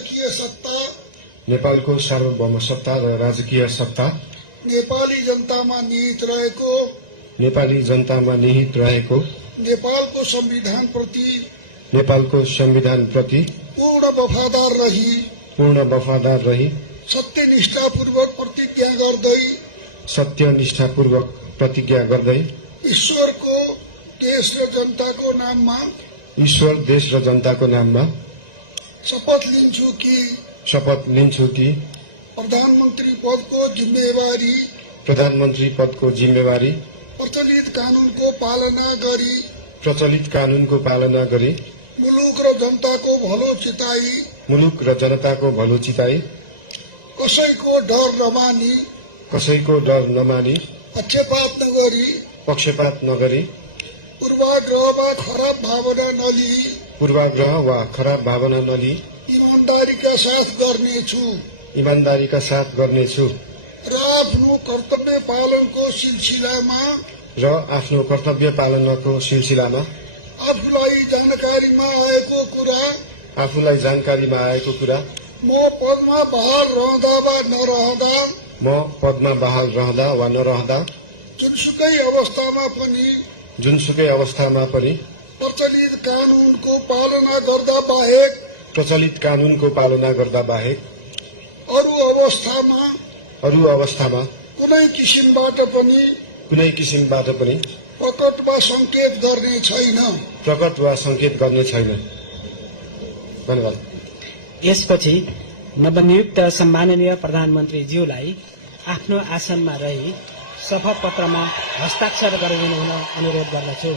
राजकीय सत्ता नेपालको सार्वभौम सत्ता र राजकीय सत्ता नेपाली जनतामा निहित रहेको नेपाली जनतामा निहित रहेको नेपालको संविधानप्रति नेपालको संविधानप्रति पूर्ण वफादार रही सत्यनिष्ठापूर्वक प्रतिज्ञा गर्दै ईश्वर, देश र जनताको नाममा शपथ लिन्छु कि प्रधानमन्त्री पदको जिम्मेवारी प्रचलित कानूनको पालना गरी मुलुक र जनताको भलो चिताई कसैको डर नमानी पक्षपात नगरी पूर्वाग्रह वा खराब भावना नलिई ईमानदारीका साथ गर्नेछु र आफ्नो कर्तव्य पालनको सिलसिलामा आफूलाई जानकारीमा आएको कुरा म पदमा बहाल रहँदा वा नरहँदा जुनसुकै अवस्थामा पनि प्रचलित कानूनको पालना गर्दा बाहेक अरू अवस्थामा कुनै किसिमबाट पनि प्रकट वा संकेत गर्ने छैन। धन्यवाद। यसपछि नवनियुक्त सम्माननीय प्रधानमन्त्रीज्यूलाई आफ्नो आसनमा रही शपथ पत्रमा हस्ताक्षर गरिदिनु हुन अनुरोध गर्दछु।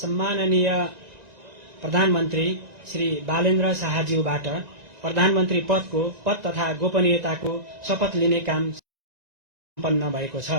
सम्माननीय प्रधानमन्त्री श्री बालेन्द्र शाहज्यूबाट प्रधानमन्त्री पदको पद तथा गोपनीयताको शपथ लिने काम सम्पन्न भएको छ।